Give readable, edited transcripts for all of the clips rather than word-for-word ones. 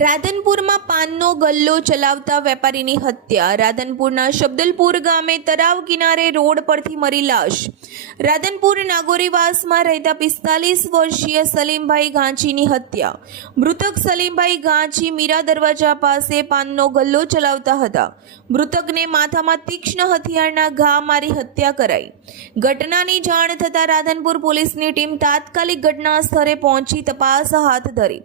રાધનપુરમાં પાનનો ગલ્લો ચલાવતા વેપારીની હત્યા. રાધનપુરના શબ્દલપુર ગામે તળાવ કિનારે રોડ પરથી મળી લાશ. રાધનપુર નાગોરીવાસમાં રહેતા 45 વર્ષીય સલીમભાઈ ગાંચીની હત્યા. મૃતક સલીમભાઈ ગાંચી મીરા દરવાજા પાસે પાનનો ગલ્લો ચલાવતા હતા. મૃતકને માથામાં તીક્ષ્ણ હથિયારના ઘા મારી હત્યા કરાઈ. ઘટનાની જાણ થતાં રાધનપુર પોલીસની ટીમ તાત્કાલિક ઘટના સ્થળે પહોંચી તપાસ હાથ ધરી.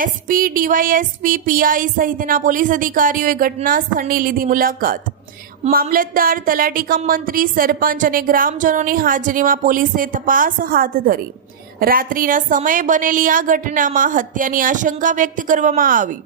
એસપી, ડીવાયએસપી, પીઆઈ સહિતના પોલીસ અધિકારીઓએ ઘટના સ્થળની લીધી મુલાકાત. મામલતદાર, તલાટી કમ મંત્રી, સરપંચ અને ગ્રામજનોની હાજરીમાં પોલીસે તપાસ હાથ ધરી. રાત્રિના સમયે બનેલી આ ઘટનામાં હત્યાની આશંકા વ્યક્ત કરવામાં આવી.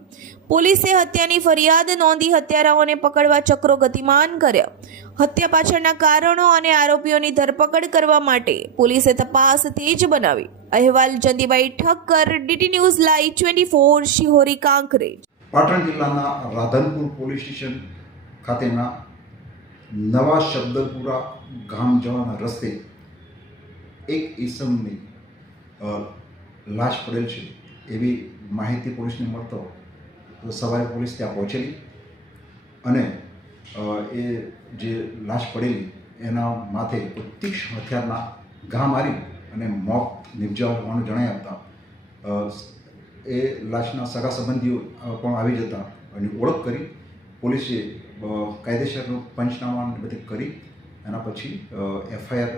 પોલીસે હત્યાની ફરિયાદ નોંધી હત્યારાઓને પકડવા ચક્રો ગતિમાન કર્યા. હત્યા પાછળના કારણો અને આરોપીઓની ધરપકડ કરવા માટે પોલીસે તપાસ તેજ બનાવી. અહેવાલ Jantibhai Thakkar, DT news live 24, Shihori, Kankrej. Patan જિલ્લાના રાધનપુર પોલીસ સ્ટેશન ખાતેના નવા શબ્દપુરા ગામ જવાના રસ્તે એક ઈસમની લાશ પડેલ છે એવી માહિતી પોલીસને મળતો તો સવારે પોલીસ ત્યાં પહોંચેલી અને એ જે લાશ પડેલી એના માથે તીક્ષ્ણ હથિયારના ઘા મારી અને મોત નિપજાવવાનું જણાઈ આપતા એ લાશના સગા સંબંધીઓ પણ આવી જતા અને ઓળખ કરી પોલીસે કાયદેસરનું પંચનામા બધી કરી એના પછી એફઆઈઆર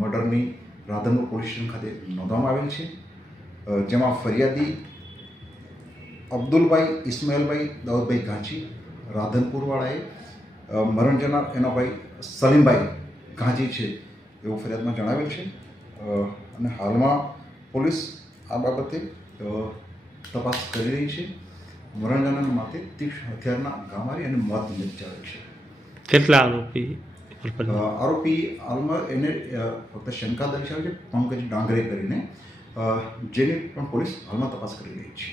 મર્ડરની રાધનપુર પોલીસ સ્ટેશન ખાતે નોંધવામાં આવેલ છે, જેમાં ફરિયાદી અબ્દુલભાઈ ઇસ્માઇલભાઈ દાઉદભાઈ ગાંચી રાધનપુરવાળાએ મરણ જનાર એના ભાઈ સલીમભાઈ ગાંચી છે એવું ફરિયાદમાં જણાવેલ છે અને હાલમાં પોલીસ આ બાબતે તપાસ કરી રહી છે. મરણ જનારના માથે તીક્ષ્ણ હથિયારના ઘા મારી અને મોત નિપજાવેલ છે. કેટલા આરોપી હાલમાં એને ફક્ત શંકા દર્શાવે છે પંકજ ડાંગરે કરીને, જેની પણ પોલીસ હાલમાં તપાસ કરી રહી છે.